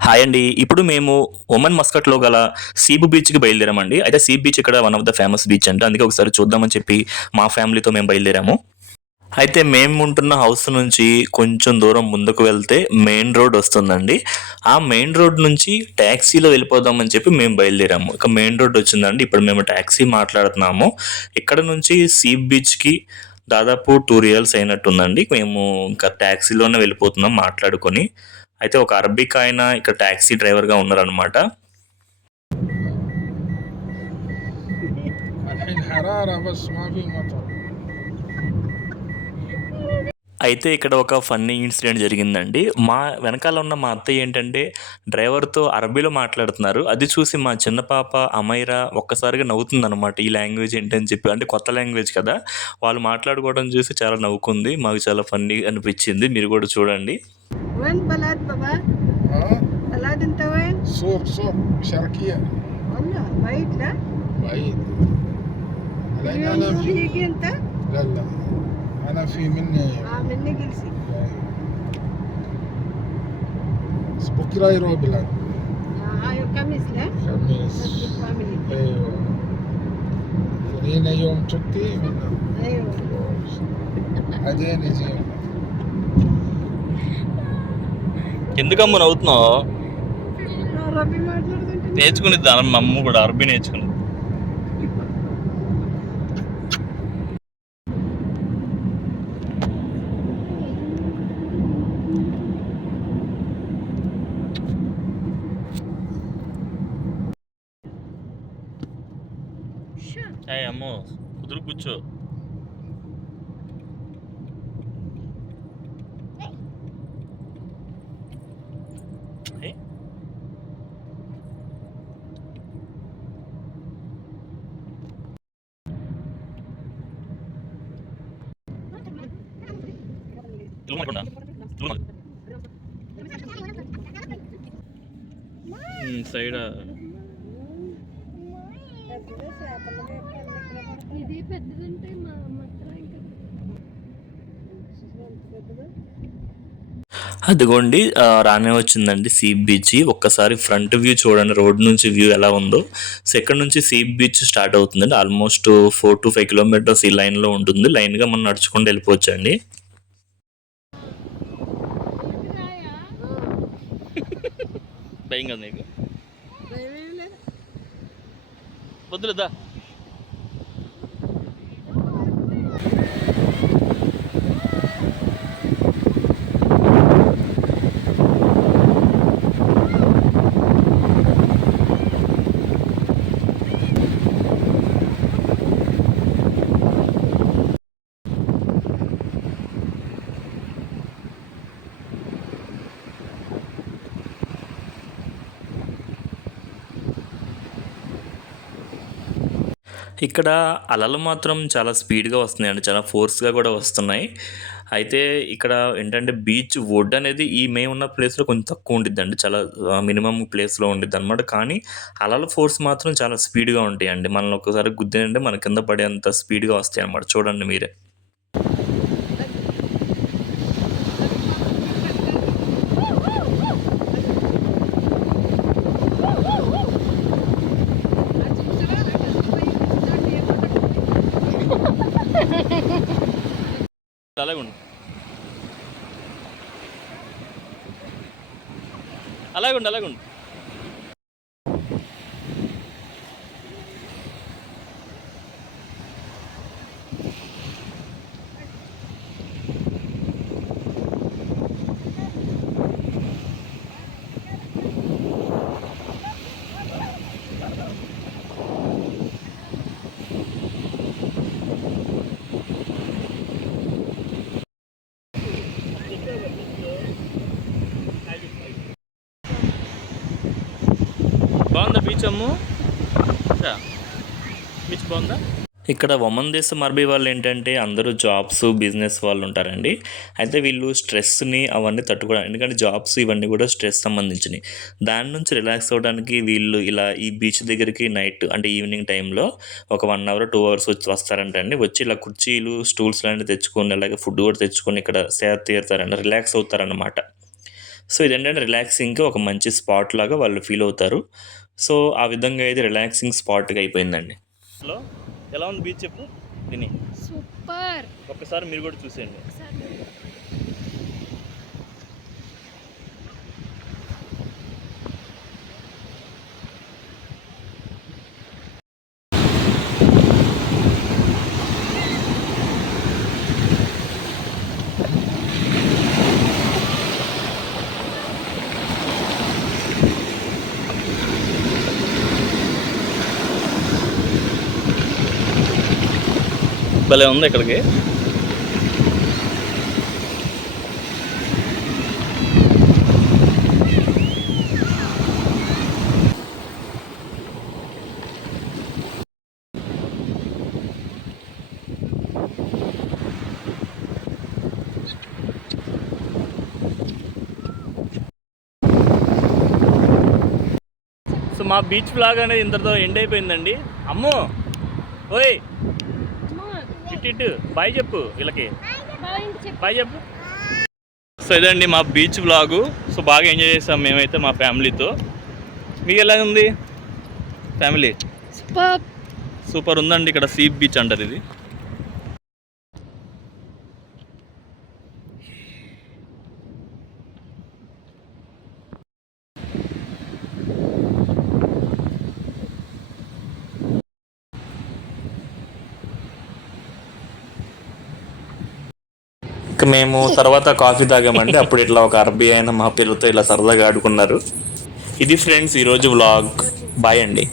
Hi అండి. ఇప్పుడు మేము ఒమన్ మస్కట్‌లో గల సీబు బీచ్‌కి బయలుదేరామండి. అయితే సీబ్ బీచ్ ఇక్కడ one of the famous beach అంట. అందుకే ఒకసారి చూద్దామని చెప్పి మా ఫ్యామిలీతో మేము బయలుదేరాము. అయితే మేము ఉంటున్న హౌస్ నుంచి కొంచెం దూరం ముందుకు వెళ్తే మెయిన్ రోడ్ వస్తుందండి. ఆ మెయిన్ రోడ్ నుంచి టాక్సీలో వెళ్ళిపోదామని చెప్పి మేము బయలుదేరాము. ఇక మెయిన్ రోడ్ వచ్చిందండి. ఇప్పుడు మేము టాక్సీ మాట్లాడుతున్నాము. ఇక్కడ నుంచి సీబ్ బీచ్‌కి దాదాపు 2 రియల్స్ అయినట్టుందండి. మేము ఇంకా టాక్సీలోనే వెళ్ళిపోతున్నాం మాట్లాడుకొని. అయితే ఒక అరబిక్ ఆయన ఇక్కడ టాక్సీ డ్రైవర్‌గా ఉన్నారనమాట. الحين حرارة بس ما في مطر. అయితే ఇక్కడ ఒక ఫన్నీ ఇన్సిడెంట్ జరిగిందండి. మా వెనకాల ఉన్న మా అత్తయ్య ఏంటంటే డ్రైవర్‌తో అరబీలో మాట్లాడుతున్నారు. అది చూసి మా చిన్న పాప అమైరా ఒక్కసారిగా నవ్వుతుందనమాట. ఈ లాంగ్వేజ్ ఏంటని చెప్పి. అంటే కొత్త లాంగ్వేజ్ కదా! వాళ్ళు మాట్లాడుకోవడం చూసి చాలా నవ్వుకుంది. మాకు చాలా ఫన్నీ అనిపించింది. మీరు కూడా చూడండి. وين بلد بابا؟ ها بلد انت وين؟ صور شركية والله بعيد لا؟ بعيد. الحين اليوم أنا تروح في يجي انت؟ لا أنا في مني مني جلسي بس بكرة يروح بلاد ايوه كمس لا؟ خميس. فاميلي أيوة هنا يوم تبتي منه ايوه بعدين يجي ఎందుకమ్మా నవ్వుతున్నావు? రబీ మాట్లాడుతుంటే నేర్చుకునిద్ది మా అమ్మ కూడా అరబీ నేర్చుకునిద్ది. ఏయ్ అమ్మో కుదురు కూర్చో. ఏయ్. తుమ్మకుండా. సైడ్ ఇది పెద్దదంటే మాత్రం ఇంకా అదిగోండి రానే వచ్చిందండి సీప్ బీచ్. ఒక్కసారి ఫ్రంట్ వ్యూ చూడండి, రోడ్ నుంచి వ్యూ ఎలా ఉందో. సో ఇక్కడ నుంచి సీప్ బీచ్ స్టార్ట్ అవుతుందండి. ఆల్మోస్ట్ 4 to 5 కిలోమీటర్స్ ఈ లైన్లో ఉంటుంది. లైన్గా మనం నడుచుకుంటూ వెళ్ళిపోవచ్చండి. భయం కదా నీకు? వద్దులేదా. ఇక్కడ అలలు మాత్రం చాలా స్పీడ్‌గా వస్తున్నాయండి. చాలా ఫోర్స్‌గా కూడా వస్తున్నాయి. అయితే ఇక్కడ ఏంటంటే బీచ్ ఒడ్డు అనేది ఈ మేమున్న ప్లేస్‌లో కొంచెం తక్కువ ఉండిద్దండి. చాలా మినిమమ్ ప్లేస్‌లో ఉండిద్దనమాట. కానీ అలల ఫోర్స్ మాత్రం చాలా స్పీడ్‌గా ఉంటాయండి. మనల్ని ఒక్కసారి గుద్దినంటే మన కింద పడేంత స్పీడ్‌గా వస్తాయన్నమాట. చూడండి మీరే. అలాగే ఉండు. అలాగే ఉండు. బాగుందా బీచ్ అమ్ము? బీచ్ బాగుందా? ఇక్కడ ఒమన్ దేశం అరబీ వాళ్ళు ఏంటంటే అందరూ జాబ్స్, బిజినెస్ వాళ్ళు ఉంటారండి. అయితే వీళ్ళు స్ట్రెస్‌ని అవన్నీ తట్టుకోవడానికి, ఎందుకంటే జాబ్స్ ఇవన్నీ కూడా స్ట్రెస్ సంబంధించినయి. దాని నుంచి రిలాక్స్ అవ్వడానికి వీళ్ళు ఇలా ఈ బీచ్ దగ్గరికి నైట్ అంటే ఈవినింగ్ టైంలో ఒక 1 అవర్, 2 అవర్స్ వస్తారంటండి. వచ్చి ఇలా కుర్చీలు, స్టూల్స్ లాంటివి తెచ్చుకొని అలాగే ఫుడ్ కూడా తెచ్చుకొని ఇక్కడ సేద తీరుతారండి. రిలాక్స్ అవుతారన్నమాట. సో ఇదేంటంటే రిలాక్సింగ్గా ఒక మంచి స్పాట్ లాగా వాళ్ళు ఫీల్ అవుతారు. సో ఆ విధంగా అయితే రిలాక్సింగ్ స్పాట్గా అయిపోయిందండి. హలో, ఎలా ఉంది బీచ్ చెప్పు దీని? సూపర్. ఒక్కసారి మీరు కూడా చూసేయండి. భలే ఉంది ఇక్కడికి. సో మా బీచ్ బ్లాగ్ అనేది ఇంతటితో ఎండ్ అయిపోయిందండి. అమ్మో ఓయ్ ఇటు బాయ్ చెప్పు వీళ్ళకి, బాయ్ చెప్పు. సో ఇదండి మా బీచ్ బ్లాగు. సో బాగా ఎంజాయ్ చేసాం మేమైతే మా ఫ్యామిలీతో. మీకు ఎలా ఉంది ఫ్యామిలీ? సూపర్ ఉందండి. ఇక్కడ సీ బీచ్ అంటారు ఇది. మేము తర్వాత కాఫీ తాగామండి. అప్పుడు ఇట్లా ఒక అరబీ అయిన మా పిల్లలతో ఇలా సరదాగా ఆడుకున్నారు. ఇది ఫ్రెండ్స్ ఈరోజు వ్లాగ్. బాయ్ అండి.